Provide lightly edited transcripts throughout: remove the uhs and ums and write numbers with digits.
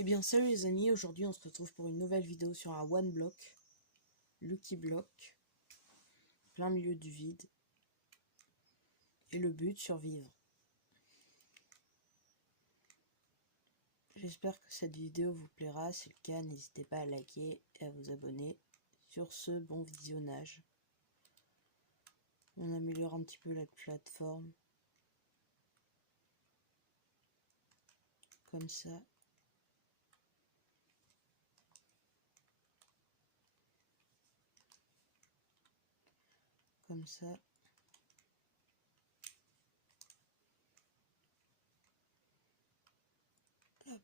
Eh bien salut les amis, aujourd'hui on se retrouve pour une nouvelle vidéo sur un one block, Lucky Block, plein milieu du vide, et le but survivre. J'espère que cette vidéo vous plaira, si c'est le cas n'hésitez pas à liker et à vous abonner. Sur ce, bon visionnage. On améliore un petit peu la plateforme, comme ça. Comme ça. Hop.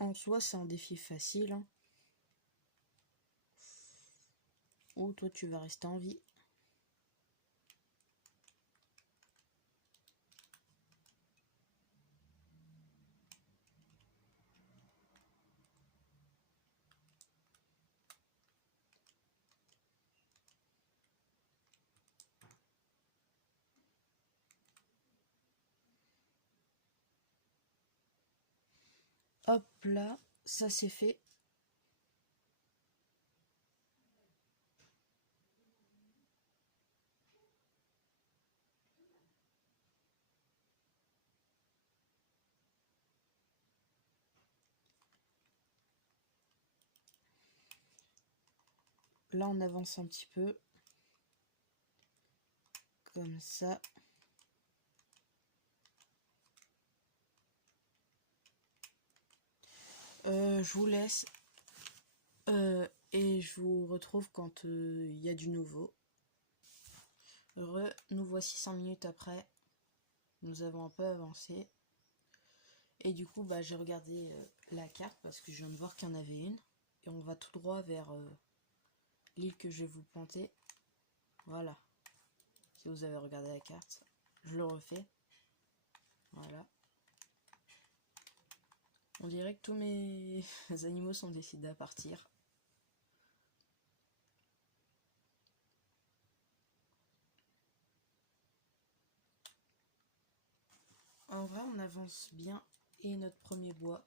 En soi, c'est un défi facile. Hein. Oh, toi, tu vas rester en vie. Hop là, ça c'est fait. Là, on avance un petit peu. Comme ça. Je vous laisse. Et je vous retrouve quand il y a du nouveau. Nous voici 5 minutes après. Nous avons un peu avancé. Et du coup, j'ai regardé la carte parce que je viens de voir qu'il y en avait une. Et on va tout droit vers l'île que je vais vous pointer. Voilà. Si vous avez regardé la carte, je le refais. Voilà. On dirait que tous mes animaux sont décidés à partir. En vrai, on avance bien. Et notre premier bois.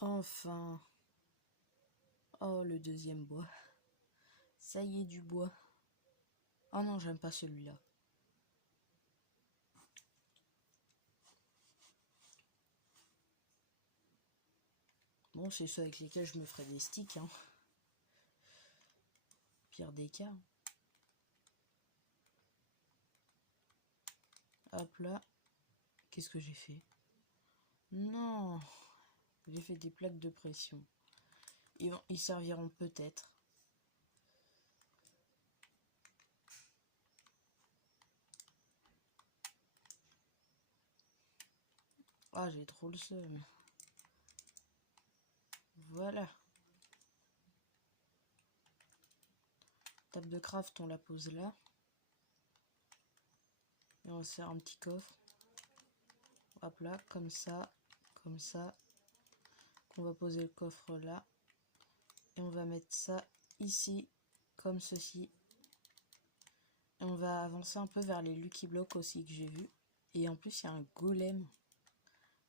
Enfin. Oh, le deuxième bois. Ça y est, du bois. Oh non, j'aime pas celui-là. Bon, c'est ceux avec lesquels je me ferai des sticks, hein. Pire des cas. Hop là. Qu'est-ce que j'ai fait? Non. J'ai fait des plaques de pression. Ils serviront peut-être. Ah, j'ai trop le seum. Voilà. Table de craft, on la pose là. Et on va se faire un petit coffre. Hop là, comme ça. Comme ça. On va poser le coffre là. Et on va mettre ça ici. Comme ceci. Et on va avancer un peu vers les Lucky Blocks aussi que j'ai vu. Et en plus, il y a un golem.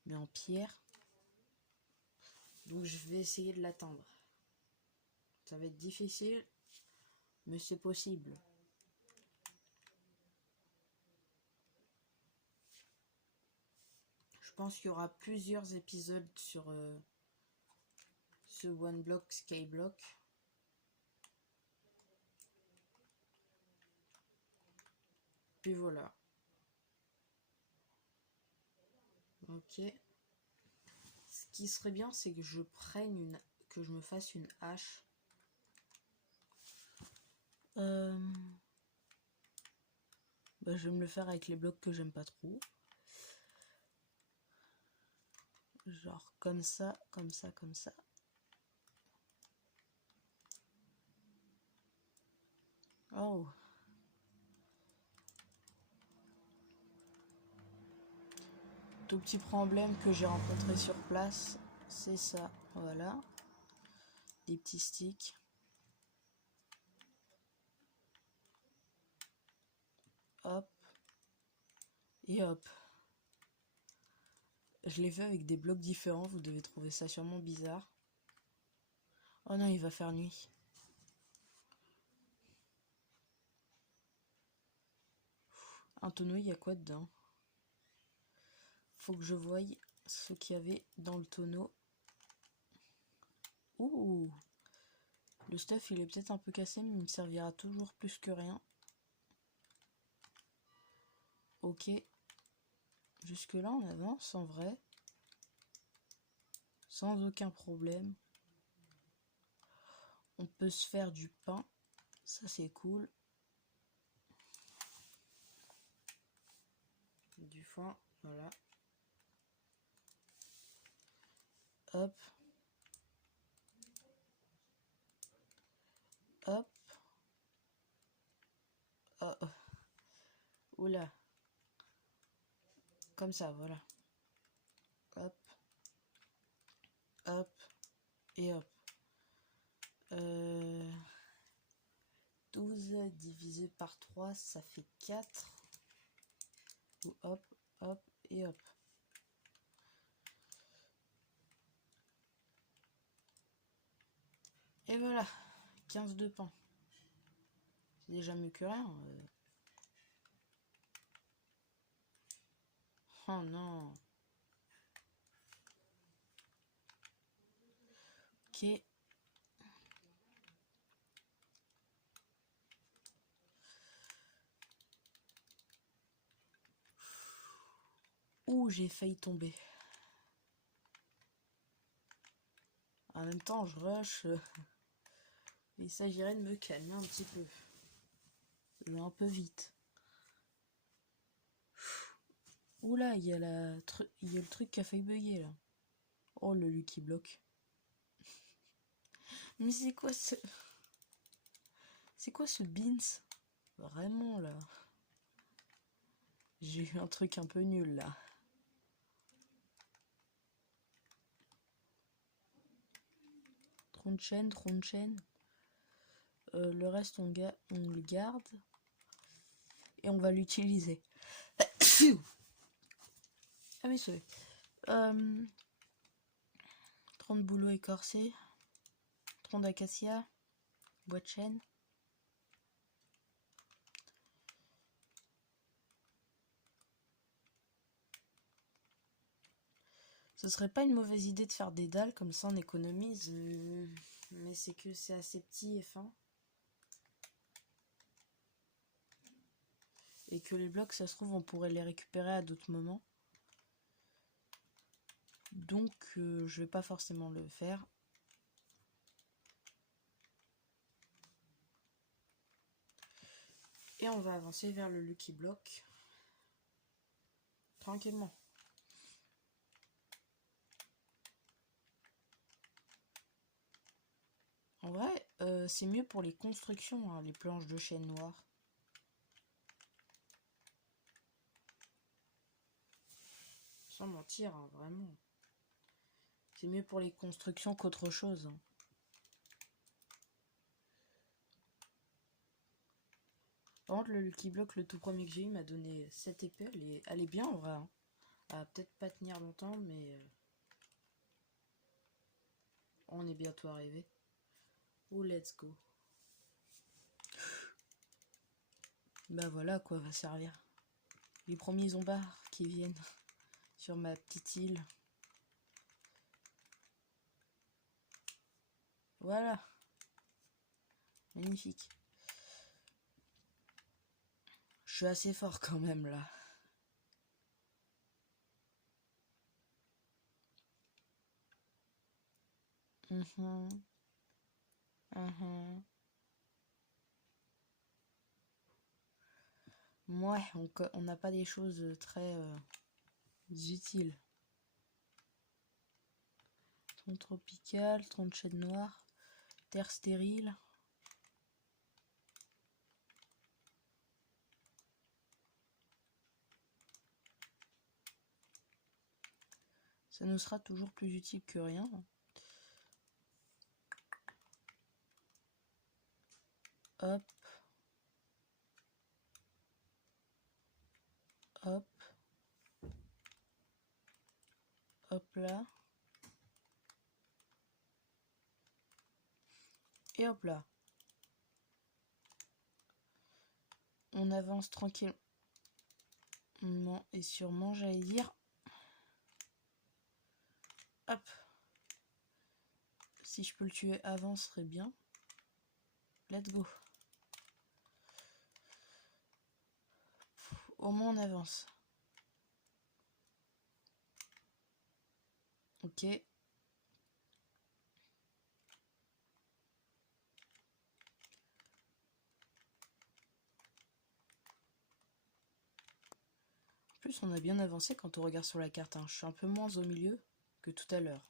Mais en pierre. Donc je vais essayer de l'atteindre. Ça va être difficile. Mais c'est possible. Je pense qu'il y aura plusieurs épisodes sur ce One Block Skyblock. Puis voilà. Ok. Ce qui serait bien, c'est que je prenne que je me fasse une hache. Je vais me le faire avec les blocs que j'aime pas trop. Genre comme ça, comme ça, comme ça. Oh. Tout petit problème que j'ai rencontré sur place, c'est ça, voilà. Des petits sticks. Hop. Et hop. Je l'ai fait avec des blocs différents, vous devez trouver ça sûrement bizarre. Oh non, il va faire nuit. Un tonneau, il y a quoi dedans? Faut que je voie ce qu'il y avait dans le tonneau. Ouh! Le stuff, il est peut-être un peu cassé, mais il me servira toujours plus que rien. Ok. Jusque là, on avance en vrai. Sans aucun problème. On peut se faire du pain. Ça, c'est cool. Du foin, voilà. Hop. Hop. Oh, oh. Oula. Comme ça, voilà. Hop. Hop. Et hop. 12 divisé par 3, ça fait 4. Hop, hop, et hop. Et voilà, 15 de pain. C'est déjà mieux que rien. Oh non. Ok. Ouh, j'ai failli tomber. En même temps, je rush. Il s'agirait de me calmer un petit peu. Je vais un peu vite. Oula, il y a le truc qui a failli bugger là. Oh, le Lucky Block. Mais c'est quoi ce... C'est quoi ce beans? Vraiment là. J'ai eu un truc un peu nul là. Tronc de chaîne, tronc de chaîne. Le reste on le garde. Et on va l'utiliser. Ah oui, c'est... tronc de bouleau écorcé. Tronc d'acacia. Bois de chêne. Ce serait pas une mauvaise idée de faire des dalles, comme ça on économise. Mais c'est que c'est assez petit et fin. Et que les blocs, ça se trouve, on pourrait les récupérer à d'autres moments. Donc je vais pas forcément le faire. Et on va avancer vers le Lucky Block. Tranquillement. En vrai, c'est mieux pour les constructions, hein, les planches de chêne noir. Sans mentir, hein, vraiment. C'est mieux pour les constructions qu'autre chose. Hein. Par contre, le Lucky Block, le tout premier que j'ai eu, m'a donné 7 épées. Elle est bien en vrai. Hein. Elle va peut-être pas tenir longtemps, mais on est bientôt arrivé. Oh, let's go. Bah voilà, quoi va servir. Les premiers zombards qui viennent sur ma petite île. Voilà. Magnifique. Je suis assez fort quand même là. Ouais, on n'a pas des choses très utiles. Tronc tropical, tronc de chêne noir, terre stérile. Ça nous sera toujours plus utile que rien. Hop. Hop. Hop là. Et hop là. On avance tranquillement et sûrement, j'allais dire. Hop. Si je peux le tuer avant, ce serait bien. Let's go. Au moins on avance. Ok. En plus on a bien avancé quand on regarde sur la carte. Hein. Je suis un peu moins au milieu que tout à l'heure.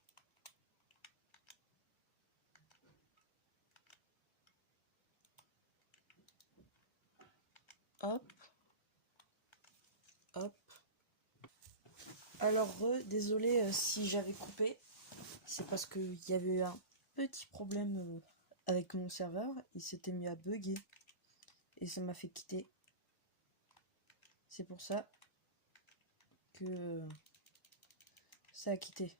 Hop. Hop. Alors désolé si j'avais coupé. C'est parce qu'il y avait eu un petit problème avec mon serveur. Il s'était mis à bugger. Et ça m'a fait quitter. C'est pour ça que ça a quitté.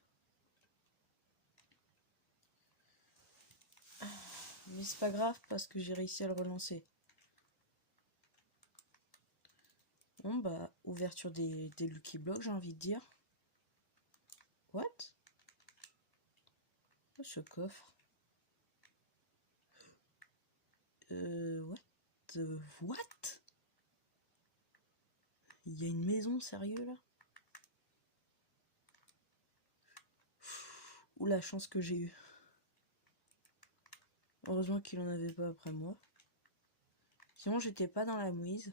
Mais c'est pas grave parce que j'ai réussi à le relancer. Bon bah, ouverture des Lucky Blocks, j'ai envie de dire. What? Oh, ce coffre. What? Il y a une maison, sérieux là? Ou la chance que j'ai eue. Heureusement qu'il en avait pas après moi. Sinon j'étais pas dans la mouise.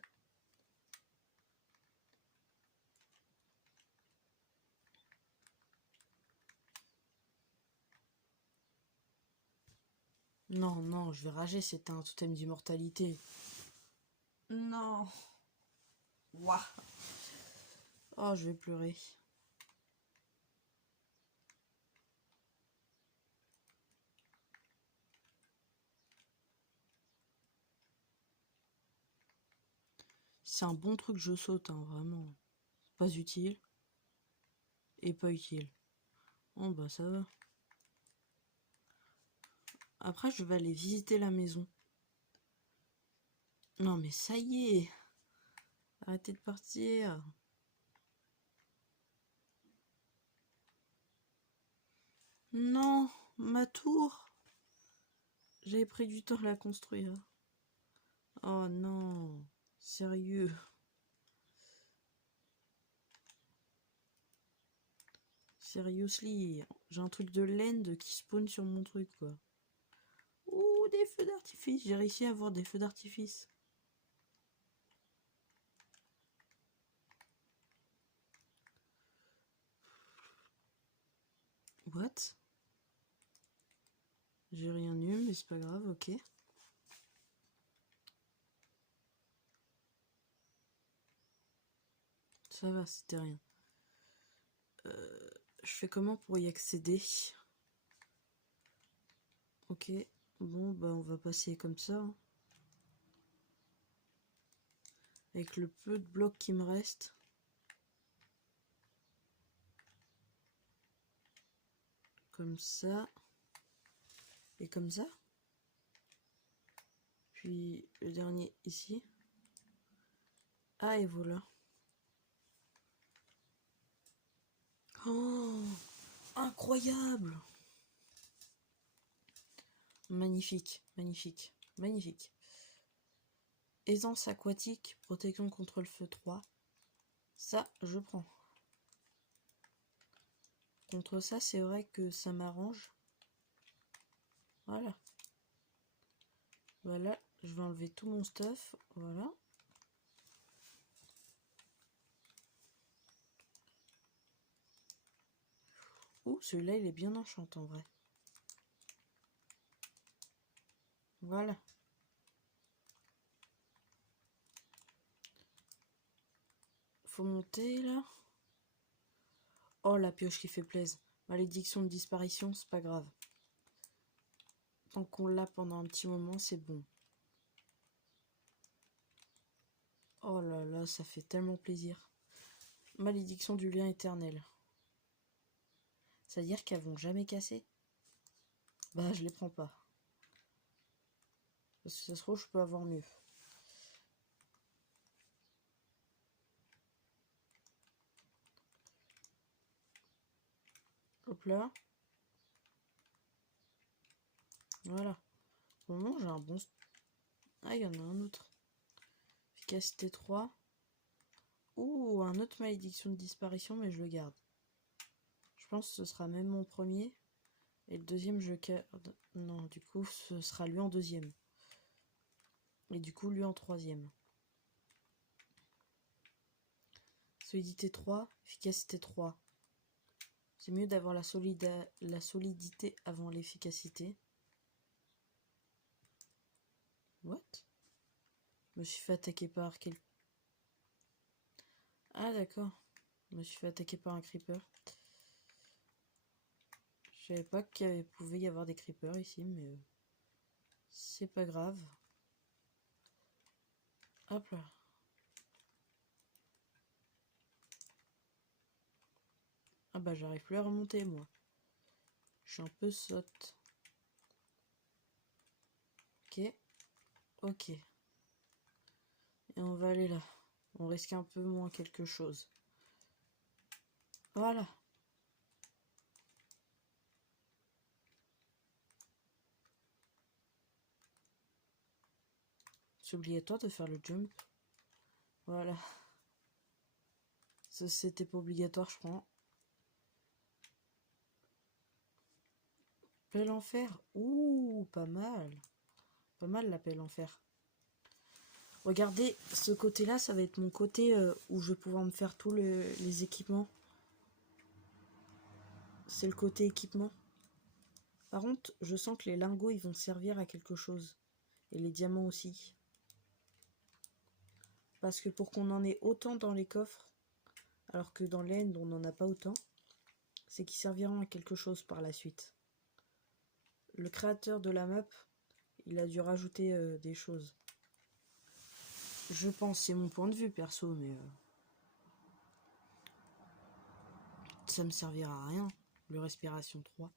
Non, non, je vais rager, c'est un totem d'immortalité. Non. Ouah. Oh, je vais pleurer. C'est un bon truc, je saute, hein, vraiment. Pas utile. Et pas utile. Bon, bah ça va. Après, je vais aller visiter la maison. Non, mais ça y est. Arrêtez de partir. Non, ma tour. J'avais pris du temps à la construire. Oh non. Sérieux. Seriously. J'ai un truc de laine qui spawn sur mon truc, quoi. Ouh, des feux d'artifice. J'ai réussi à avoir des feux d'artifice. What? J'ai rien eu, mais c'est pas grave, ok. Ça va, c'était rien. Je fais comment pour y accéder? Ok, bon, bah on va passer comme ça. Hein. Avec le peu de blocs qui me reste. Comme ça. Et comme ça. Puis le dernier ici. Ah, et voilà. Oh, incroyable! Magnifique, magnifique, magnifique. Aisance aquatique, protection contre le feu 3. Ça, je prends. Contre ça, c'est vrai que ça m'arrange. Voilà. Voilà, je vais enlever tout mon stuff. Voilà. Ouh, celui-là, il est bien enchantant, en vrai. Voilà. Faut monter, là. Oh, la pioche qui fait plaisir. Malédiction de disparition, c'est pas grave. Tant qu'on l'a pendant un petit moment, c'est bon. Oh là là, ça fait tellement plaisir. Malédiction du lien éternel. C'est-à-dire qu'elles vont jamais casser? Bah, je les prends pas. Parce que ça se trouve, je peux avoir mieux. Hop là. Voilà. Au moment, j'ai un bon... Ah, il y en a un autre. Efficacité 3. Ouh, un autre malédiction de disparition, mais je le garde. Je pense que ce sera même mon premier. Et le deuxième, je garde... Non, du coup, ce sera lui en deuxième. Et du coup, lui en troisième. Solidité 3, efficacité 3. C'est mieux d'avoir la solidité avant l'efficacité. What? Je me suis fait attaquer par quel... Ah d'accord. Je me suis fait attaquer par un creeper. Je savais pas qu'il pouvait y avoir des creepers ici, mais... c'est pas grave. Hop là. Ah bah j'arrive plus à remonter moi. Je suis un peu sotte. Ok. Ok. Et on va aller là. On risque un peu moins quelque chose. Voilà. C'est obligatoire de faire le jump. Voilà. Ça, c'était pas obligatoire, je prends. Pelle en fer. Ouh, pas mal. Pas mal la pelle en fer. Regardez, ce côté-là, ça va être mon côté où je vais pouvoir me faire tous les équipements. C'est le côté équipement. Par contre, je sens que les lingots, ils vont servir à quelque chose. Et les diamants aussi. Parce que pour qu'on en ait autant dans les coffres, alors que dans l'end, on n'en a pas autant, c'est qu'ils serviront à quelque chose par la suite. Le créateur de la map, il a dû rajouter des choses. Je pense, c'est mon point de vue perso, mais... ça me servira à rien. Le respiration 3.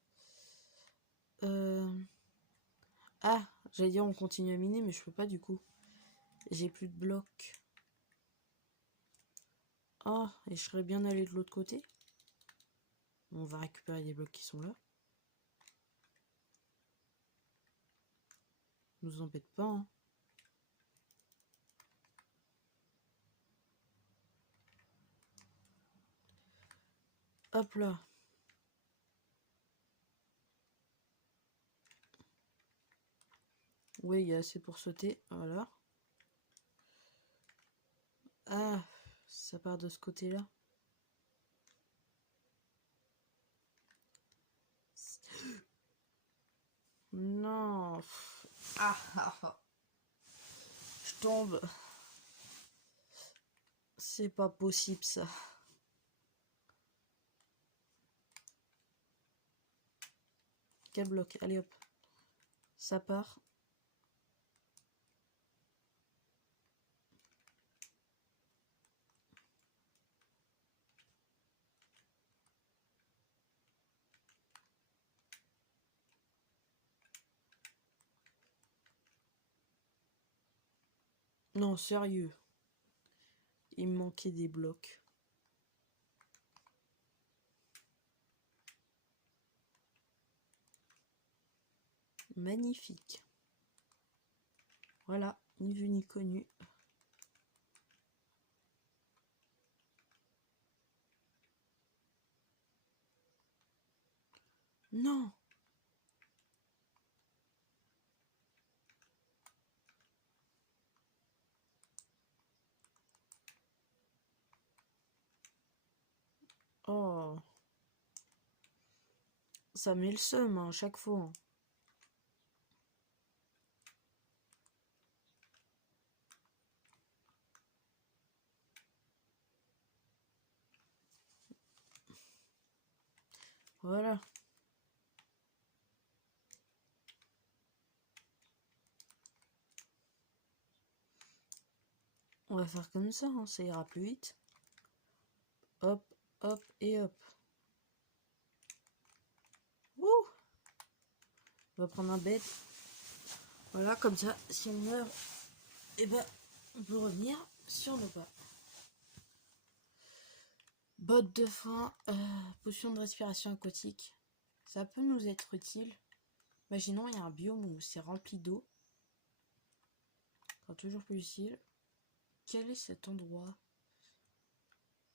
Ah, j'allais dire on continue à miner, mais je peux pas du coup. J'ai plus de blocs. Ah, et je serais bien allé de l'autre côté. On va récupérer les blocs qui sont là. Nous embête pas, hein. Hop là. Oui, il y a assez pour sauter. Voilà. Ah, ça part de ce côté-là. Non. Ah, ah, ah. Je tombe. C'est pas possible ça. Quel bloc? Allez hop. Ça part. Non, sérieux. Il me manquait des blocs. Magnifique. Voilà, ni vu ni connu. Non. Oh. Ça met le seum hein, à chaque fois. Hein. Voilà. On va faire comme ça, hein, ça ira plus vite. Hop, hop et hop. Ouh! On va prendre un bed. Voilà, comme ça, si on meurt, et ben, on peut revenir sur nos pas. Botte de frein, potion de respiration aquatique. Ça peut nous être utile. Imaginons, il y a un biome où c'est rempli d'eau. Toujours plus utile. Quel est cet endroit?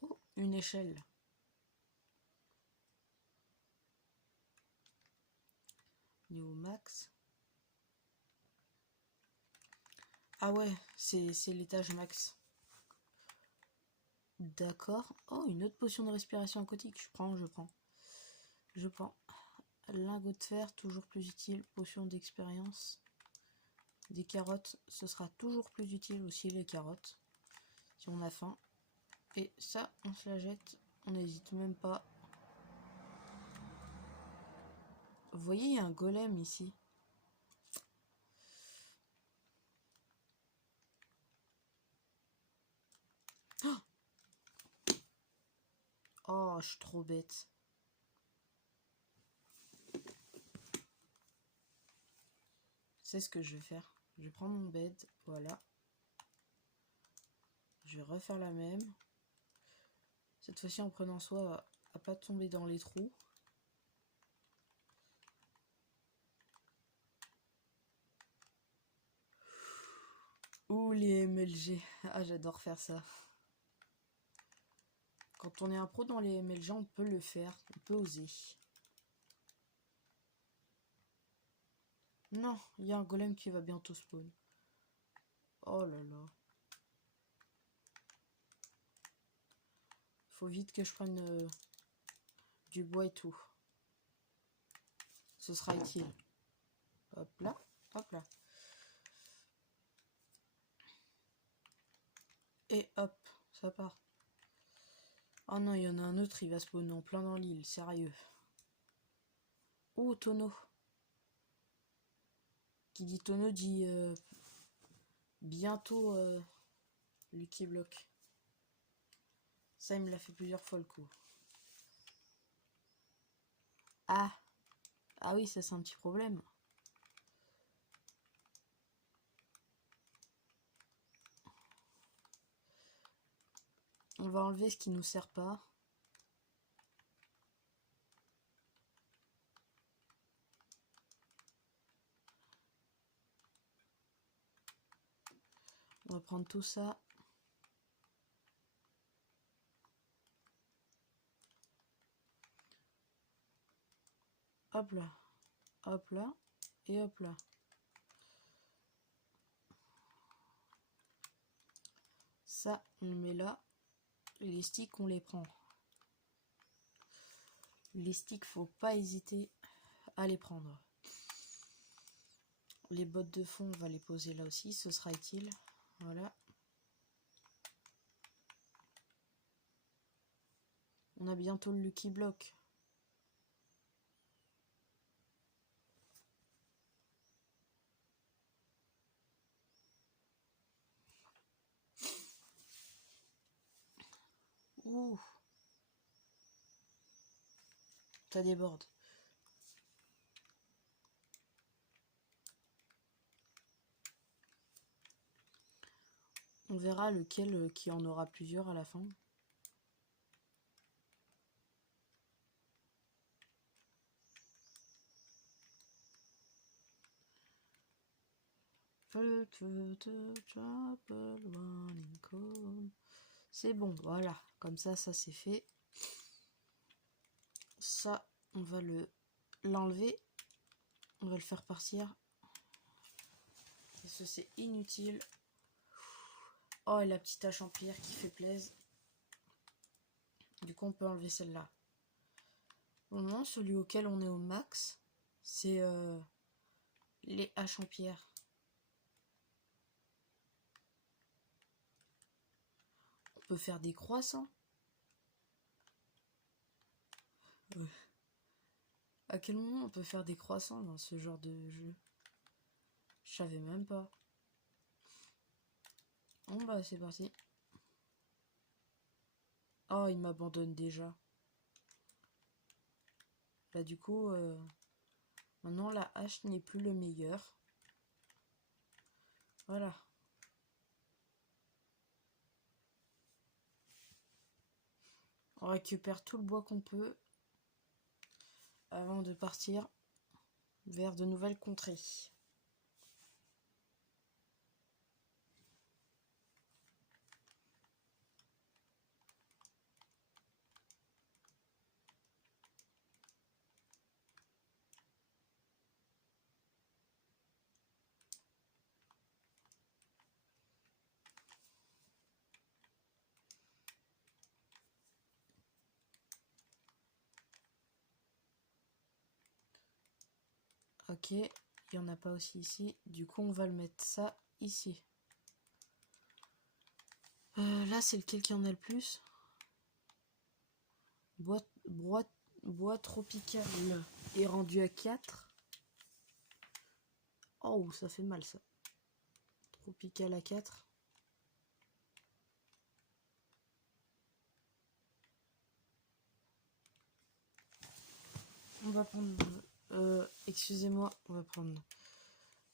Oh, une échelle. Niveau max. Ah ouais, c'est l'étage max. D'accord. Oh, une autre potion de respiration aquatique. Je prends. Je prends. Lingot de fer, toujours plus utile. Potion d'expérience. Des carottes, ce sera toujours plus utile aussi, les carottes. Si on a faim. Et ça, on se la jette. On n'hésite même pas. Vous voyez, il y a un golem ici. Oh, je suis trop bête. C'est ce que je vais faire. Je vais prendre mon bed. Voilà. Je vais refaire la même. Cette fois-ci en prenant soin à pas tomber dans les trous. Ouh, les MLG. Ah, j'adore faire ça. Quand on est un pro dans les MLG, on peut le faire. On peut oser. Non, il y a un golem qui va bientôt spawn. Oh là là. Faut vite que je prenne du bois et tout. Ce sera utile. Hop là, hop là. Et hop, ça part. Oh non, il y en a un autre, il va spawn en plein dans l'île, sérieux. Oh, tonneau. Qui dit tonneau dit bientôt Lucky Block. Ça, il me l'a fait plusieurs fois le coup. Ah, ah oui, ça c'est un petit problème. On va enlever ce qui nous sert pas. On va prendre tout ça. Hop là, hop là, et hop là. Ça, on le met là. Les sticks, on les prend. Les sticks, faut pas hésiter à les prendre. Les bottes de fond, on va les poser là aussi, ce sera utile. Voilà. On a bientôt le Lucky Block. Ouh. Ça déborde. On verra lequel qui en aura plusieurs à la fin. C'est bon, voilà. Comme ça c'est fait. Ça, on va l'enlever. On va le faire partir. Parce que c'est inutile. Oh, et la petite tache en pierre qui fait plaisir. Du coup, on peut enlever celle-là. Au moment, celui auquel on est au max, c'est les haches en pierre. On peut faire des croissants. Ouais. À quel moment on peut faire des croissants dans ce genre de jeu? Je savais même pas. Bon bah c'est parti. Oh, il m'abandonne déjà. Là du coup, maintenant la hache n'est plus le meilleur. Voilà. On récupère tout le bois qu'on peut avant de partir vers de nouvelles contrées. Ok, il n'y en a pas aussi ici. Du coup, on va le mettre ça ici. Là, c'est lequel qui en a le plus? Bois tropical est rendu à 4. Oh, ça fait mal ça. Tropical à 4. On va prendre... excusez-moi, on va prendre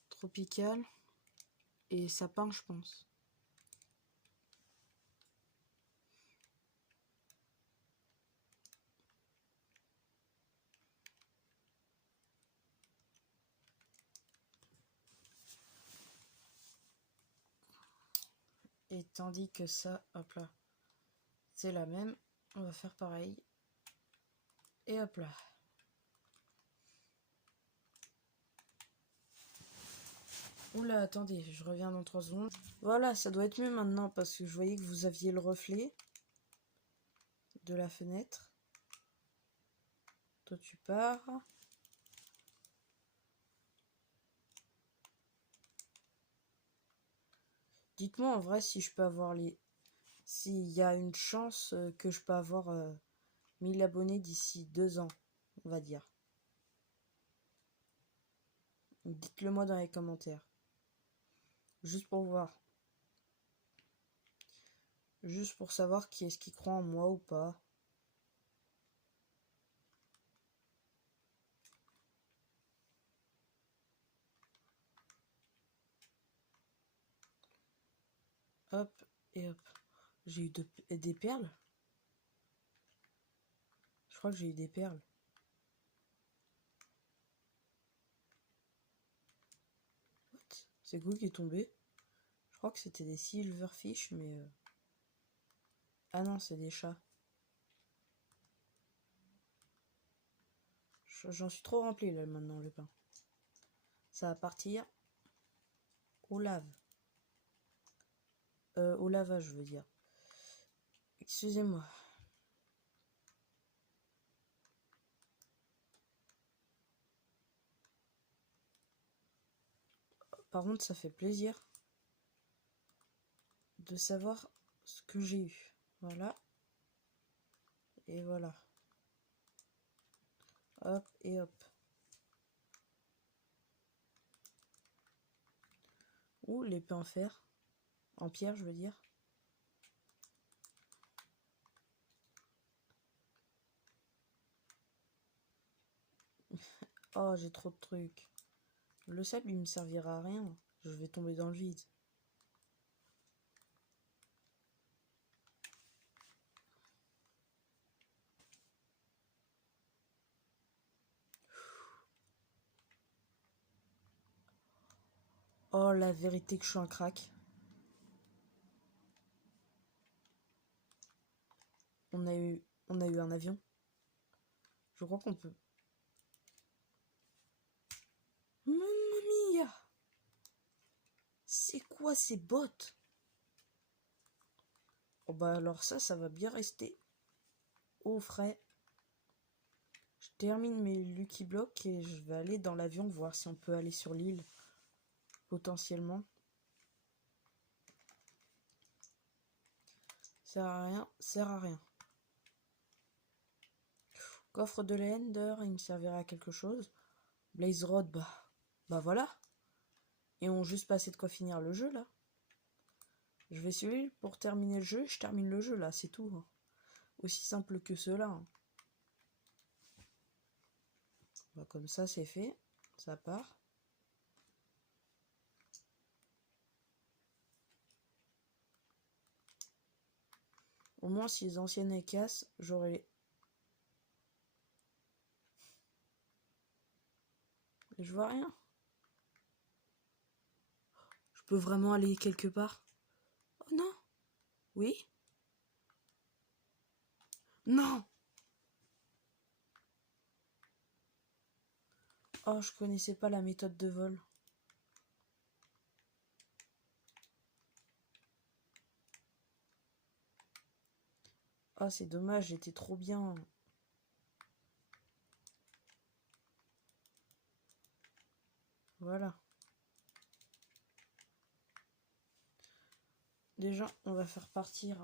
tropical et sapin, je pense. Et tandis que ça, hop là, c'est la même, on va faire pareil. Et hop là. Oula, attendez, je reviens dans 3 secondes. Voilà, ça doit être mieux maintenant parce que je voyais que vous aviez le reflet de la fenêtre. Toi, tu pars. Dites-moi en vrai si je peux avoir les... S'il y a une chance que je peux avoir 1000 abonnés d'ici 2 ans, on va dire. Dites-le moi dans les commentaires. Juste pour voir. Juste pour savoir qui est-ce qui croit en moi ou pas. Hop et hop. J'ai eu des perles. Je crois que j'ai eu des perles. What? C'est quoi qui est tombé? Je crois que c'était des silverfish, mais... Ah non, c'est des chats. J'en suis trop rempli là maintenant, le pain. Ça va partir au lave. Au lavage, je veux dire. Excusez-moi. Par contre, ça fait plaisir de savoir ce que j'ai eu. Voilà. Et voilà. Hop et hop. Ou l'épée en fer. En pierre, je veux dire. Oh, j'ai trop de trucs. Le sable, il me servira à rien. Je vais tomber dans le vide. Oh, la vérité que je suis un crack. On a eu un avion. Je crois qu'on peut. Mamma mia! C'est quoi ces bottes? Oh bah alors ça va bien rester au frais. Je termine mes Lucky Blocks et je vais aller dans l'avion voir si on peut aller sur l'île. Potentiellement. Sert à rien, sert à rien. Coffre de l'Ender, il me servira à quelque chose. Blaze Rod, bah voilà. Et on juste pas assez de quoi finir le jeu là. Je vais suivre pour terminer le jeu, je termine le jeu là, c'est tout. Hein. Aussi simple que cela. Hein. Bah, comme ça c'est fait, ça part. Au moins si les anciennes elles cassent, j'aurai... Je vois rien. Je peux vraiment aller quelque part? Oh non. Oui? Non. Oh, je connaissais pas la méthode de vol. Oh, c'est dommage, j'étais trop bien. Voilà. Déjà, on va faire partir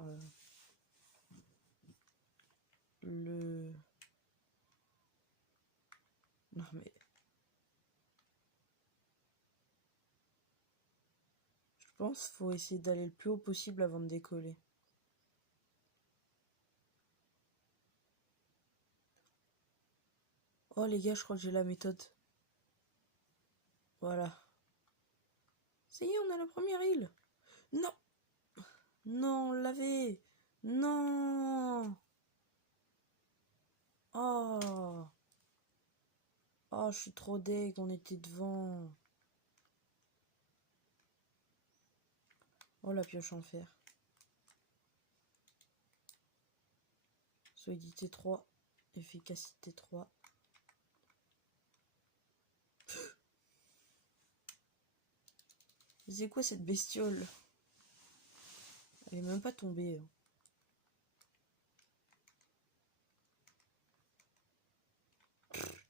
le... Non mais... Je pense qu'il faut essayer d'aller le plus haut possible avant de décoller. Oh les gars, je crois que j'ai la méthode. Voilà. Ça y est, on a la première île. Non. Non, on l'avait. Non. Oh. Oh, je suis trop deg, on était devant. Oh, la pioche en fer. Solidité 3. Efficacité 3. C'est quoi cette bestiole? Elle est même pas tombée. Hein.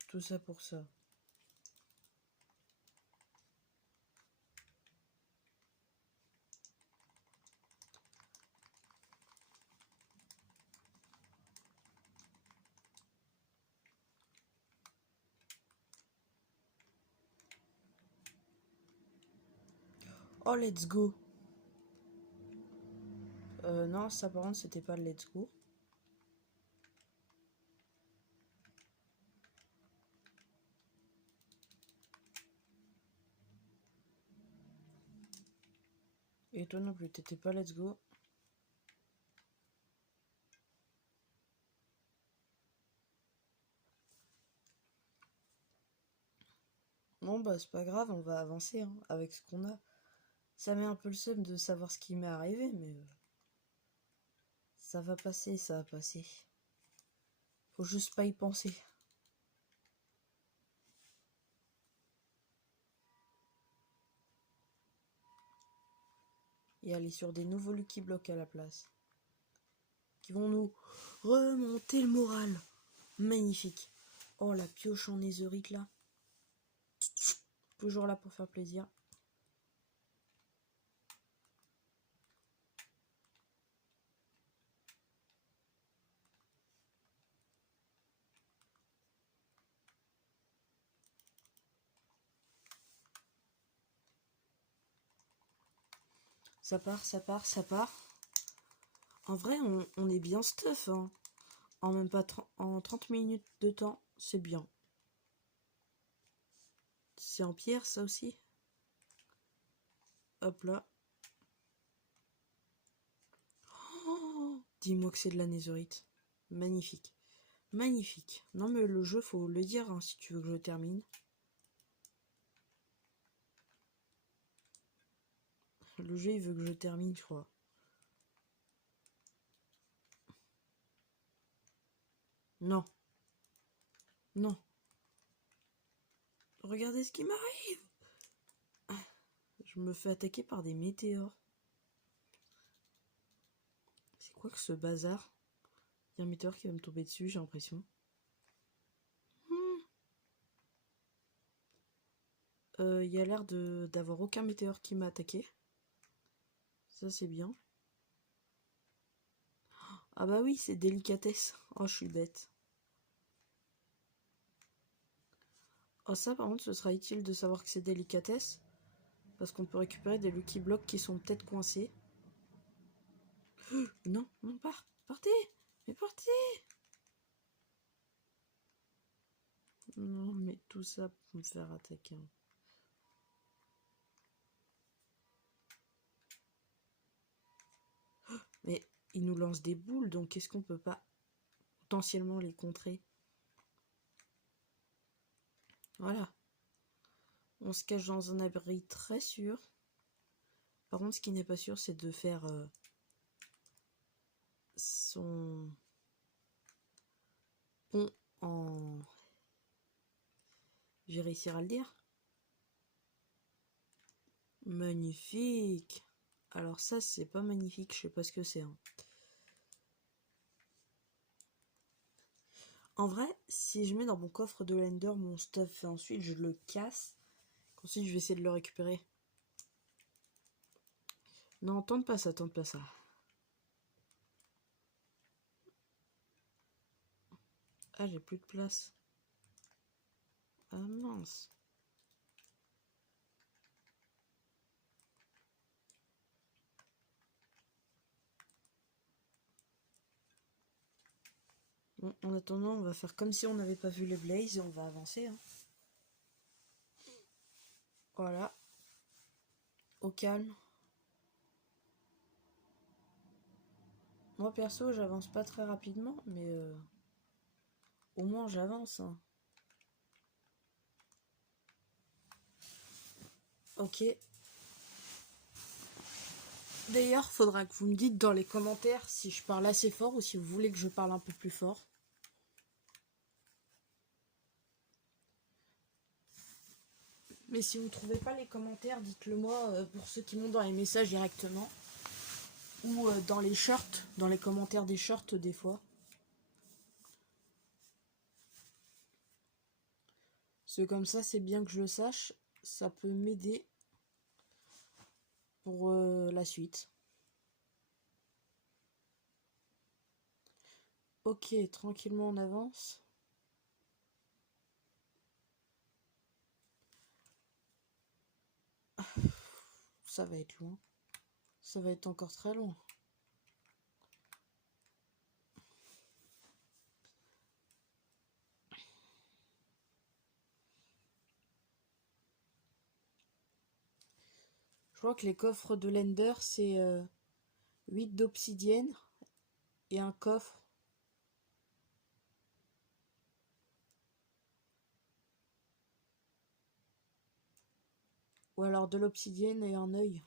Tout ça pour ça. Oh, let's go. Non, ça par contre, c'était pas le let's go. Et toi non plus, t'étais pas let's go. Bon, bah, c'est pas grave, on va avancer hein, avec ce qu'on a. Ça met un peu le seum de savoir ce qui m'est arrivé, mais ça va passer, ça va passer. Faut juste pas y penser. Et aller sur des nouveaux Lucky Blocks à la place. Qui vont nous remonter le moral. Magnifique. Oh, la pioche en netherite là. Toujours là pour faire plaisir. Ça part, ça part, ça part. En vrai, on est bien stuff. Hein. En même pas en 30 minutes de temps, c'est bien. C'est en pierre, ça aussi. Hop là. Oh, dis-moi que c'est de la netherite. Magnifique. Magnifique. Non mais le jeu, faut le dire hein, si tu veux que je termine. Le jeu, il veut que je termine, je crois. Non. Non. Regardez ce qui m'arrive. Je me fais attaquer par des météores. C'est quoi que ce bazar? Il y a un météore qui va me tomber dessus, j'ai l'impression. Il y a l'air d'avoir aucun météore qui m'a attaqué. Ça, c'est bien. Ah bah oui, c'est délicatesse. Oh, je suis bête. Oh, ça, par contre, ce sera utile de savoir que c'est délicatesse. Parce qu'on peut récupérer des Lucky Blocks qui sont peut-être coincés. Non, non, partez. Mais partez. Non, mais tout ça pour me faire attaquer. Mais ils nous lancent des boules, donc est-ce qu'on peut pas potentiellement les contrer? Voilà. On se cache dans un abri très sûr. Par contre, ce qui n'est pas sûr, c'est de faire son pont en... Je vais réussir à le dire. Magnifique. Alors ça, c'est pas magnifique, je sais pas ce que c'est. Hein. En vrai, si je mets dans mon coffre de l'Ender mon stuff et ensuite je le casse, ensuite je vais essayer de le récupérer. Non, tente pas ça, tente pas ça. Ah, j'ai plus de place. Ah mince. Bon, en attendant, on va faire comme si on n'avait pas vu les blazes et on va avancer. Hein. Voilà. Au calme. Moi perso, j'avance pas très rapidement, mais au moins j'avance. Hein. Ok. D'ailleurs, faudra que vous me dites dans les commentaires si je parle assez fort ou si vous voulez que je parle un peu plus fort. Mais si vous ne trouvez pas les commentaires, dites-le moi pour ceux qui montent dans les messages directement. Ou dans les shorts, dans les commentaires des shorts des fois. C'est comme ça, c'est bien que je le sache. Ça peut m'aider pour la suite. Ok, tranquillement on avance. Ça va être loin. Ça va être encore très loin. Je crois que les coffres de l'Ender, c'est 8 d'obsidienne et un coffre. Ou alors de l'obsidienne et un œil.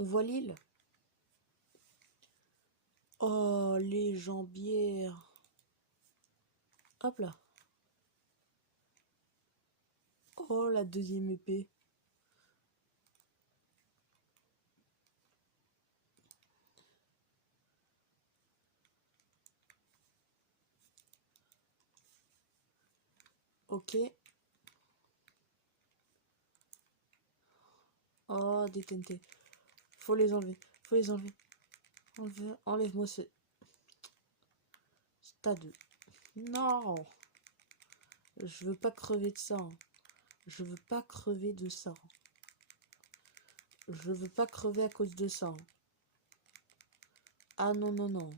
On voit l'île. Oh, les jambières. Hop là. Oh, la deuxième épée. Ok. Oh, des TNT. Faut les enlever. Faut les enlever. Enlève-moi ce stade. Non. Je veux pas crever de ça. Hein. Je veux pas crever de ça. Je veux pas crever à cause de ça. Hein. Ah non, non, non.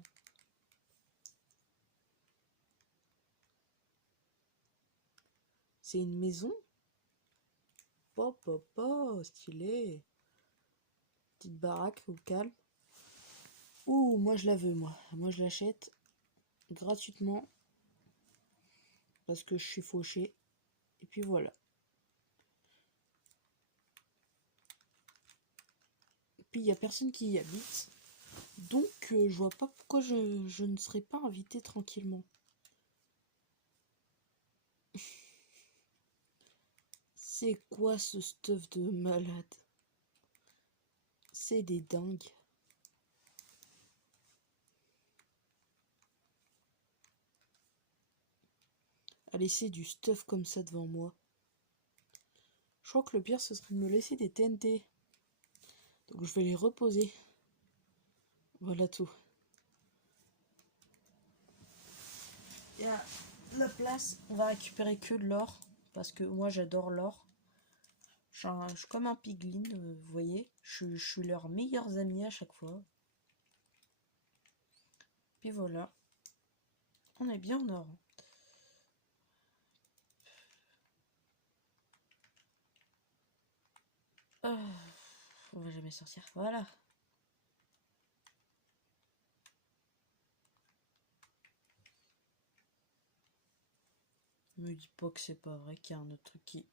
C'est une maison? Pop, pop, pop, stylé. Petite baraque au calme. Ouh, moi je la veux, moi. Moi je l'achète gratuitement. Parce que je suis fauché. Et puis voilà. Puis il n'y a personne qui y habite. Donc je vois pas pourquoi je ne serais pas invité tranquillement. C'est quoi ce stuff de malade? C'est des dingues. à laisser du stuff comme ça devant moi. Je crois que le pire, ce serait de me laisser des TNT. Donc je vais les reposer. Voilà tout. Il y a la place, on va récupérer que de l'or. Parce que moi j'adore l'or. Je suis comme un piglin, vous voyez. Je suis leurs meilleurs amis à chaque fois. Puis voilà. On est bien en or. On va jamais sortir. Voilà. Me dis pas que c'est pas vrai qu'il y a un autre truc qui...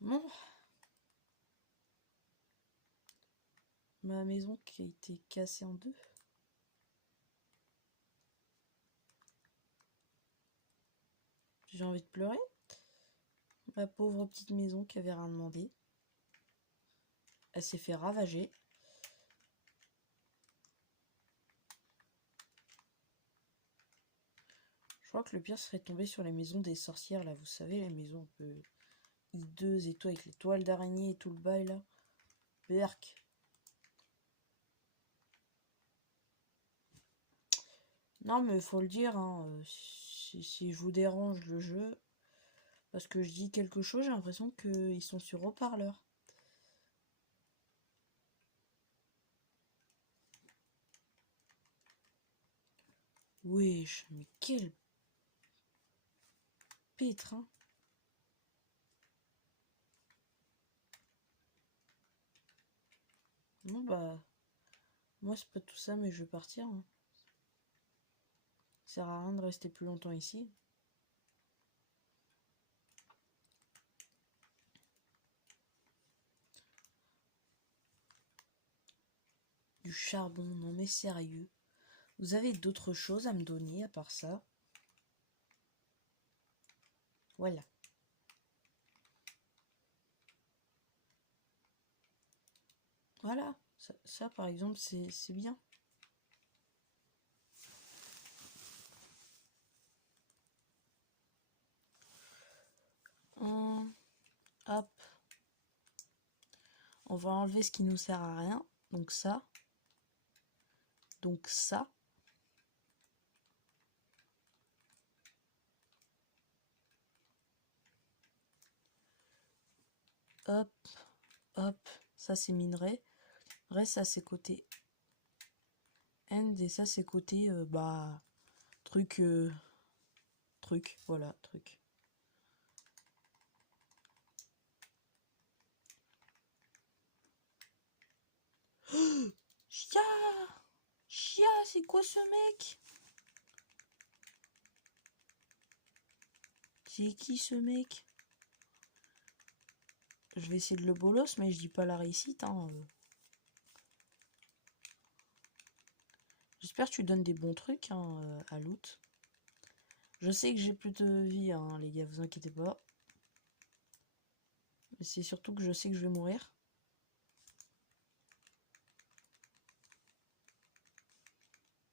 Bon. Ma maison qui a été cassée en deux. J'ai envie de pleurer. Ma pauvre petite maison qui avait rien demandé. Elle s'est fait ravager. Je crois que le pire serait de tomber sur les maisons des sorcières, là. Vous savez, les maisons un peu hideuses et tout, avec les toiles d'araignée et tout le bail, là. Berk. Non, mais faut le dire, hein, si je vous dérange le jeu, parce que je dis quelque chose, j'ai l'impression qu'ils sont sur haut-parleur. Wesh, mais quel pétrin. Bon bah, moi c'est pas tout ça, mais je vais partir. Hein. Ça sert à rien de rester plus longtemps ici. Du charbon, non mais sérieux. Vous avez d'autres choses à me donner à part ça? Voilà. Voilà. Ça par exemple, c'est bien. Hop. On va enlever ce qui nous sert à rien. Donc ça. Donc ça. Hop. Hop. Ça c'est minerai. Reste ça c'est côté end et ça c'est côté bah truc truc voilà truc. Chia Chia, c'est quoi ce mec? C'est qui ce mec? Je vais essayer de le bolos, mais je dis pas la réussite. Hein. J'espère que tu donnes des bons trucs hein, à loot. Je sais que j'ai plus de vie, hein, les gars, vous inquiétez pas. Mais c'est surtout que je sais que je vais mourir.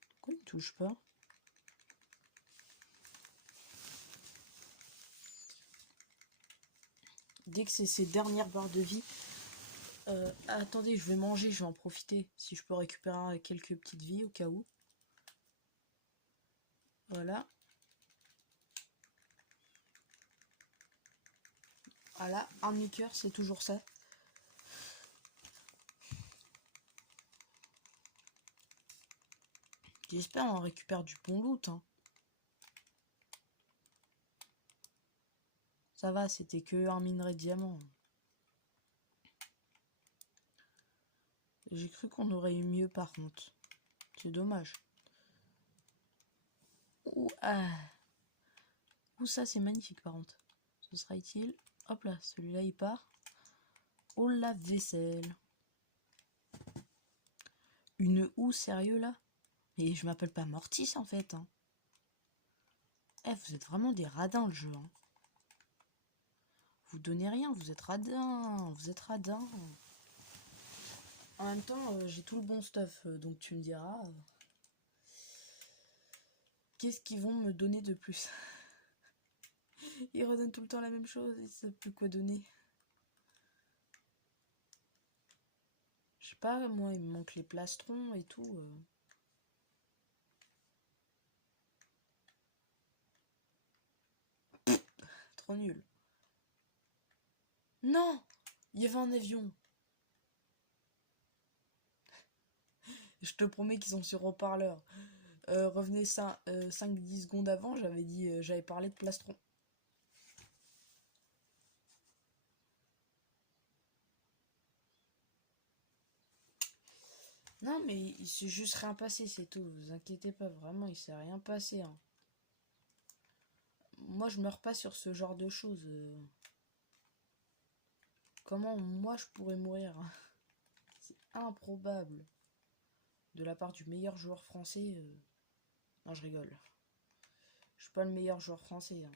Pourquoi il ne touche pas? Dès que c'est ses dernières barres de vie. Attendez, je vais manger, je vais en profiter. Si je peux récupérer quelques petites vies au cas où. Voilà. Voilà, un de mes cœurs, c'est toujours ça. J'espère on récupère du bon loot. Hein. Ça va, c'était que un minerai de diamant. J'ai cru qu'on aurait eu mieux par contre. C'est dommage. Ouh, Ouh ça c'est magnifique par contre. Ce sera utile. Hop là, celui-là il part. Oh la vaisselle. Une houe, sérieux là? Et je m'appelle pas Mortis en fait. Hein. Eh, vous êtes vraiment des radins le jeu. Hein. Vous donnez rien, vous êtes radins. Vous êtes radins. En même temps, j'ai tout le bon stuff, donc tu me diras. qu'est-ce qu'ils vont me donner de plus? Ils redonnent tout le temps la même chose, ils ne savent plus quoi donner. Je sais pas, moi, il me manque les plastrons et tout. Trop nul. Non! Il y avait un avion. Je te promets qu'ils sont sur haut-parleur. Revenez 5-10 secondes avant, j'avais parlé de plastron. Non, mais il s'est juste rien passé, c'est tout. Vous inquiétez pas, vraiment, il s'est rien passé. Hein. Moi, je meurs pas sur ce genre de choses. Comment moi je pourrais mourir? Hein. C'est improbable. De la part du meilleur joueur français. Non, je rigole. Je suis pas le meilleur joueur français. Hein.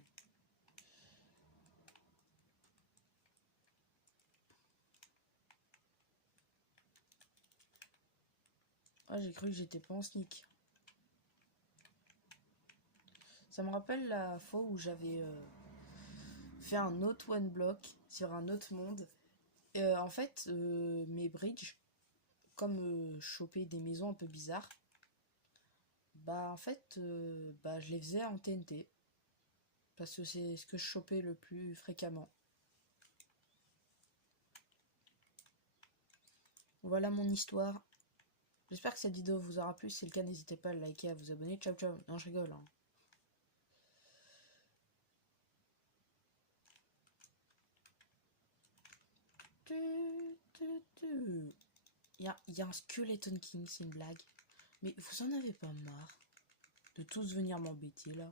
Ah, j'ai cru que j'étais pas en sneak. Ça me rappelle la fois où j'avais fait un autre one block sur un autre monde. En fait, mes bridges, comme choper des maisons un peu bizarres, bah en fait, bah, je les faisais en TNT. Parce que c'est ce que je chopais le plus fréquemment. Voilà mon histoire. J'espère que cette vidéo vous aura plu. Si c'est le cas, n'hésitez pas à liker, à vous abonner. Ciao ciao. Non, je rigole. Hein. Il y a un Skeleton King, c'est une blague. Mais vous en avez pas marre de tous venir m'embêter là?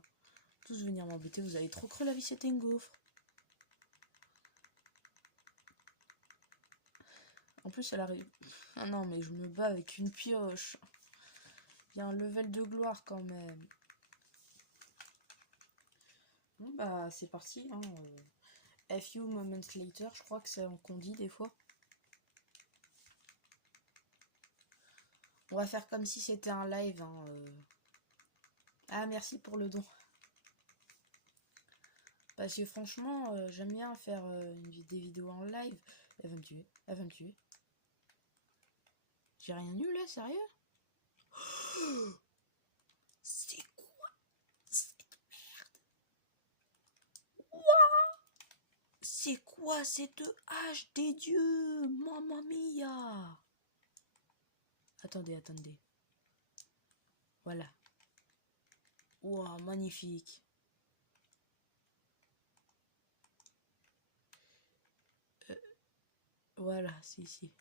Tous venir m'embêter, vous avez trop cru la vie c'était une gaufre. En plus elle arrive. Ah non mais je me bats avec une pioche. Il y a un level de gloire quand même. Bon bah c'est parti. Hein. A few moments later, je crois que c'est qu'on dit des fois. On va faire comme si c'était un live. Hein. Ah merci pour le don. Parce que franchement, j'aime bien faire des vidéos en live. Elle va me tuer. Elle va me tuer. J'ai rien eu là, sérieux? C'est quoi cette merde? C'est quoi cette hache des dieux? Mamma mia! Attendez, attendez. Voilà. Wow, magnifique. Voilà, si.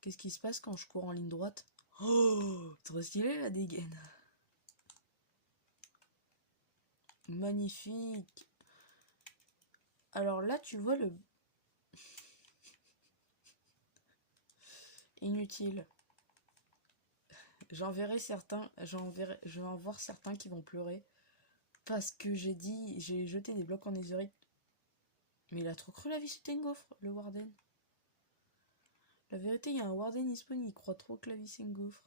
Qu'est-ce qui se passe quand je cours en ligne droite? Oh, trop stylé la dégaine. Magnifique. Alors là, tu vois le... Inutile. Je vais en voir certains qui vont pleurer. Parce que j'ai jeté des blocs en netherite. Mais il a trop cru la vie c'était une gaufre, le Warden. La vérité, il y a un Warden Ispawn, il croit trop que la vie c'est une gaufre.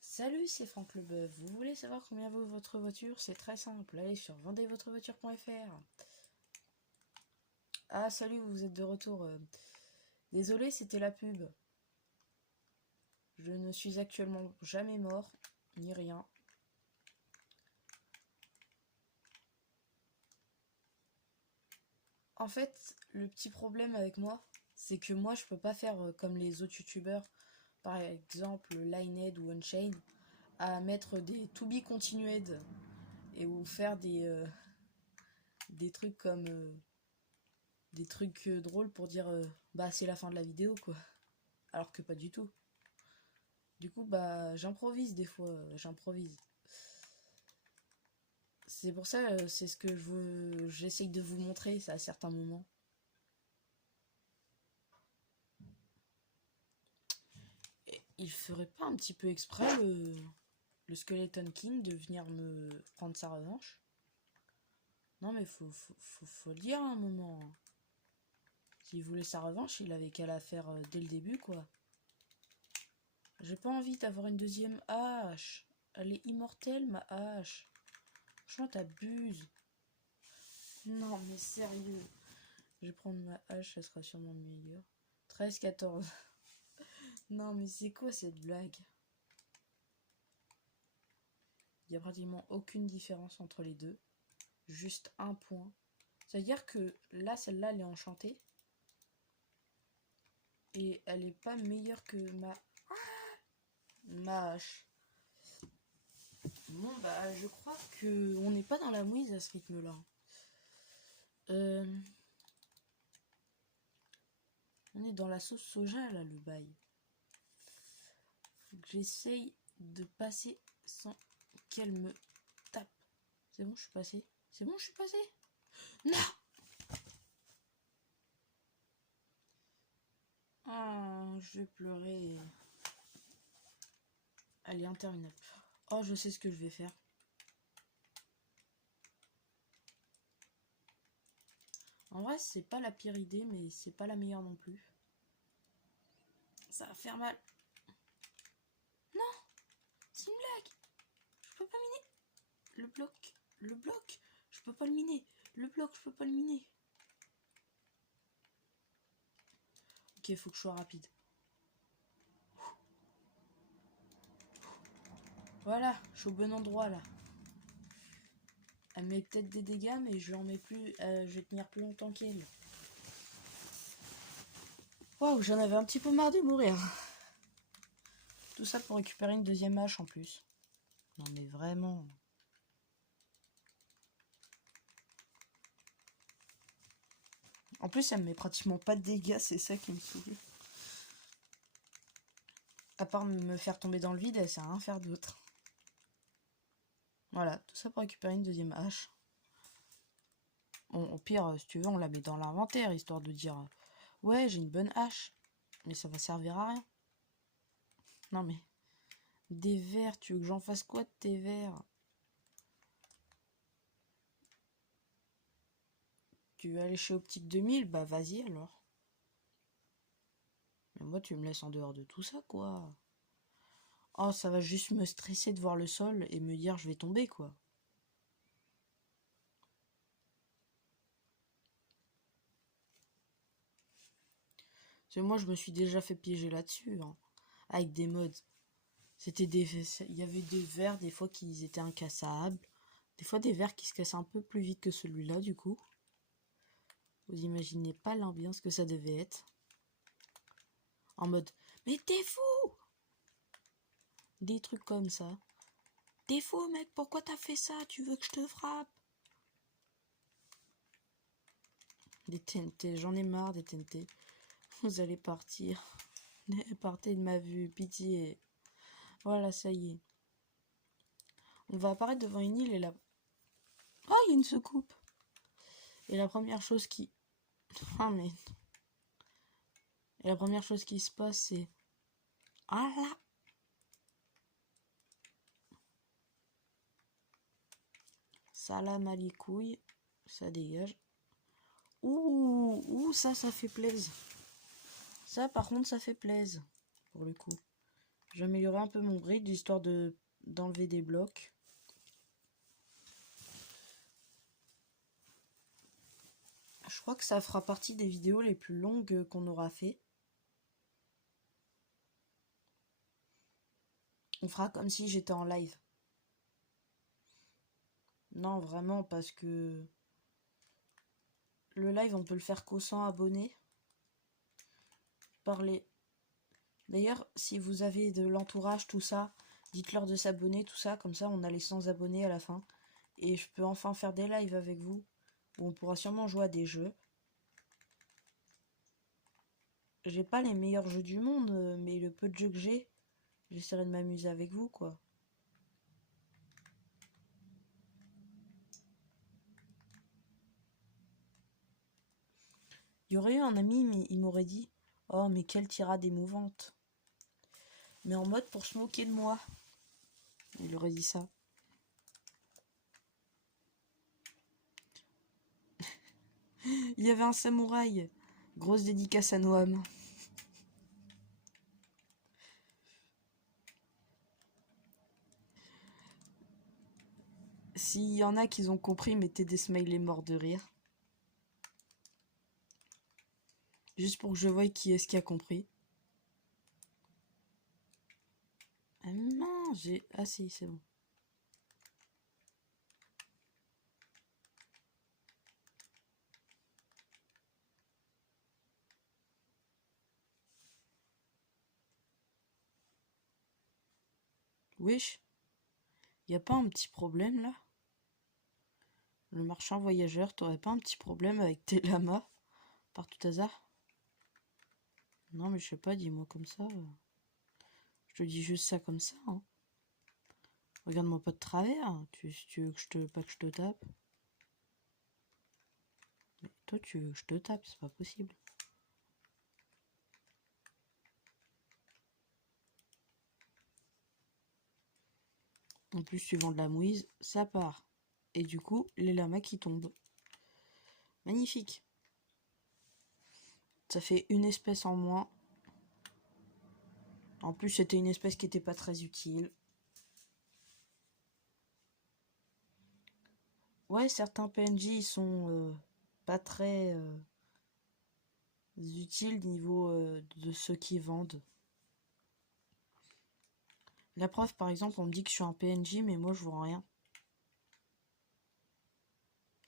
Salut, c'est Franck Leboeuf. Vous voulez savoir combien vaut votre voiture? C'est très simple. Allez sur vendezvotrevoiture.fr. Ah, salut, vous êtes de retour. Désolé, c'était la pub. Je ne suis actuellement jamais mort, ni rien. En fait, le petit problème avec moi, c'est que moi, je peux pas faire comme les autres youtubeurs, par exemple Linehead ou Unchained, à mettre des to be continued et ou faire des trucs comme des trucs drôles pour dire bah c'est la fin de la vidéo quoi. Alors que pas du tout. Du coup bah j'improvise des fois, j'improvise. C'est pour ça, c'est ce que j'essaye de vous montrer ça, à certains moments. Et il ferait pas un petit peu exprès le Skeleton King de venir me prendre sa revanche? Non mais faut le dire à un moment. S'il voulait sa revanche, il avait qu'à la faire dès le début quoi. J'ai pas envie d'avoir une deuxième hache. Elle est immortelle, ma hache. Franchement, t'abuses. Non, mais sérieux. Je vais prendre ma hache, ça sera sûrement meilleur. 13, 14. Non, mais c'est quoi cette blague? Il n'y a pratiquement aucune différence entre les deux. Juste un point. C'est-à-dire que là, celle-là, elle est enchantée. Et elle est pas meilleure que ma hache. Bon, bah, je crois que on n'est pas dans la mouise à ce rythme-là. On est dans la sauce soja, là, le bail. Faut que j'essaye de passer sans qu'elle me tape. C'est bon, je suis passé. C'est bon, je suis passé. Non! Oh, je vais pleurer. Elle est interminable. Oh, je sais ce que je vais faire. En vrai, c'est pas la pire idée, mais c'est pas la meilleure non plus. Ça va faire mal. Non! C'est une blague! Je peux pas miner. Le bloc. Le bloc. Je peux pas le miner. Le bloc, je peux pas le miner. Ok, faut que je sois rapide. Voilà, je suis au bon endroit là. Elle met peut-être des dégâts, mais je en mets plus. Je vais tenir plus longtemps qu'elle. Waouh, j'en avais un petit peu marre de mourir. Tout ça pour récupérer une deuxième hache en plus. Non mais vraiment. En plus, elle me met pratiquement pas de dégâts, c'est ça qui me saoule. À part me faire tomber dans le vide, elle sert à rien faire d'autre. Voilà, tout ça pour récupérer une deuxième hache. Bon, au pire, si tu veux, on la met dans l'inventaire, histoire de dire ouais, j'ai une bonne hache. Mais ça va servir à rien. Non mais... Des verres, tu veux que j'en fasse quoi de tes verres? Tu veux aller chez Optique 2000? Bah vas-y alors. Mais moi tu me laisses en dehors de tout ça quoi. Oh, ça va juste me stresser de voir le sol et me dire je vais tomber quoi. Parce que moi je me suis déjà fait piéger là-dessus, hein, avec des mods. Il y avait des verres des fois qui étaient incassables. Des fois des verres qui se cassaient un peu plus vite que celui-là du coup. Vous imaginez pas l'ambiance que ça devait être. En mode, mais t'es fou! Des trucs comme ça. T'es fou mec, pourquoi t'as fait ça? Tu veux que je te frappe? Des TNT, j'en ai marre des TNT. Vous allez partir. Partez de ma vue, pitié. Voilà, ça y est. On va apparaître devant une île et là... Ah, il y a une soucoupe. Et la première chose qui... Ah, mais... Et la première chose qui se passe, c'est... Ah là! Salam à les couilles. Ça dégage. Ouh, ça fait plaisir. Ça, par contre, ça fait plaisir. Pour le coup. J'ai amélioré un peu mon grid, histoire d'enlever des blocs. Je crois que ça fera partie des vidéos les plus longues qu'on aura fait. On fera comme si j'étais en live. Non, vraiment, parce que le live, on peut le faire qu'aux 100 abonnés. Parler. D'ailleurs, si vous avez de l'entourage, tout ça, dites-leur de s'abonner, tout ça. Comme ça, on a les 100 abonnés à la fin. Et je peux enfin faire des lives avec vous. Où on pourra sûrement jouer à des jeux. J'ai pas les meilleurs jeux du monde, mais le peu de jeux que j'ai, j'essaierai de m'amuser avec vous, quoi. Il y aurait eu un ami, mais il m'aurait dit « Oh, mais quelle tirade émouvante !» Mais en mode pour se moquer de moi. Il aurait dit ça. Il y avait un samouraï. Grosse dédicace à Noam. S'il y en a qui ont compris, mettez des smileys morts de rire. Juste pour que je voie qui est-ce qui a compris. Ah mince, j'ai... Ah si, c'est bon. Wesh, y a pas un petit problème là? Le marchand voyageur, t'aurais pas un petit problème avec tes lamas par tout hasard? Non mais je sais pas, dis-moi comme ça. Je te dis juste ça comme ça. Hein. Regarde-moi pas de travers. Tu veux que pas que je te tape? Mais toi tu veux que je te tape, c'est pas possible. En plus tu vends de la mouise, ça part. Et du coup, les lamas qui tombent. Magnifique. Ça fait une espèce en moins. En plus, c'était une espèce qui était pas très utile. Ouais, certains PNJ ils sont pas très utiles niveau de ceux qui vendent. La preuve, par exemple, on me dit que je suis un PNJ, mais moi je vois rien.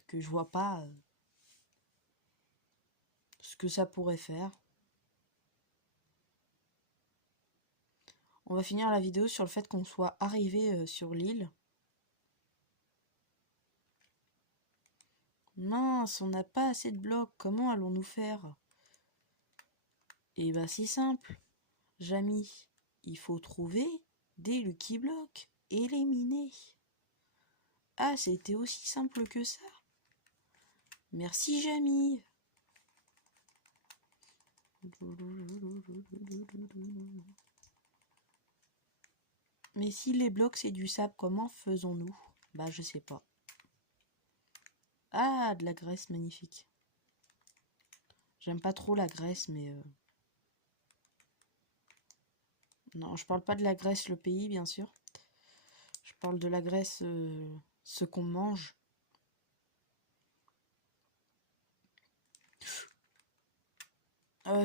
Que je vois pas ce que ça pourrait faire. On va finir la vidéo sur le fait qu'on soit arrivé sur l'île. Mince, on n'a pas assez de blocs. Comment allons-nous faire? Eh ben, si simple. Jamy, il faut trouver des Lucky Blocks et les miner. Ah, c'était aussi simple que ça. Merci, Jamy. Mais si les blocs c'est du sable, comment faisons-nous? Bah, je sais pas. Ah, de la graisse magnifique. J'aime pas trop la graisse, mais... Non, je parle pas de la Grèce, le pays, bien sûr. Je parle de la Grèce, ce qu'on mange.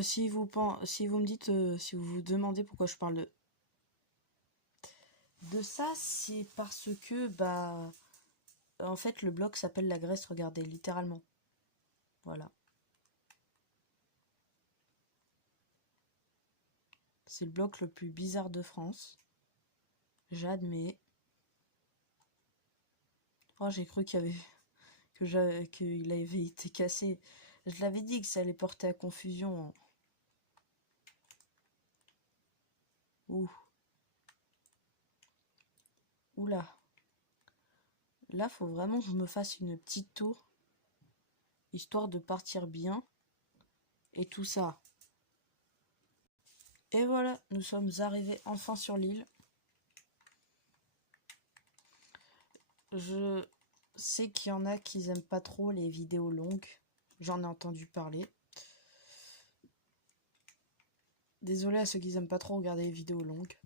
Si vous me dites, si vous vous demandez pourquoi je parle de ça, c'est parce que, bah... En fait, le bloc s'appelle la Grèce, regardez, littéralement. Voilà. C'est le bloc le plus bizarre de France. J'admets. Oh, j'ai cru qu'il avait été cassé. Je l'avais dit que ça allait porter à confusion. Ouh. Oula. Là, faut vraiment que je me fasse une petite tour. Histoire de partir bien. Et tout ça. Et voilà, nous sommes arrivés enfin sur l'île. Je sais qu'il y en a qui n'aiment pas trop les vidéos longues. J'en ai entendu parler. Désolé à ceux qui n'aiment pas trop regarder les vidéos longues.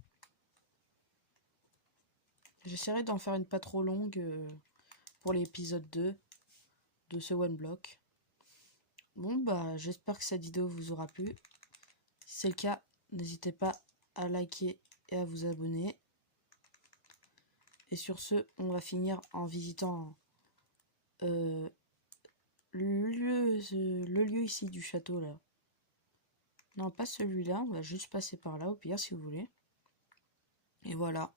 J'essaierai d'en faire une pas trop longue pour l'épisode 2 de ce One Block. Bon bah j'espère que cette vidéo vous aura plu. Si c'est le cas, n'hésitez pas à liker et à vous abonner. Et sur ce, on va finir en visitant le lieu ici du château là. Non, pas celui-là, on va juste passer par là au pire si vous voulez. Et voilà.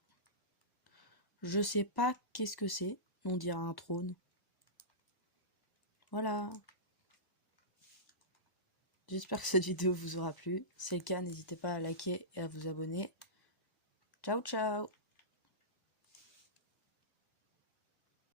Je sais pas qu'est-ce que c'est, on dirait un trône. Voilà. J'espère que cette vidéo vous aura plu. Si c'est le cas, n'hésitez pas à liker et à vous abonner. Ciao ciao.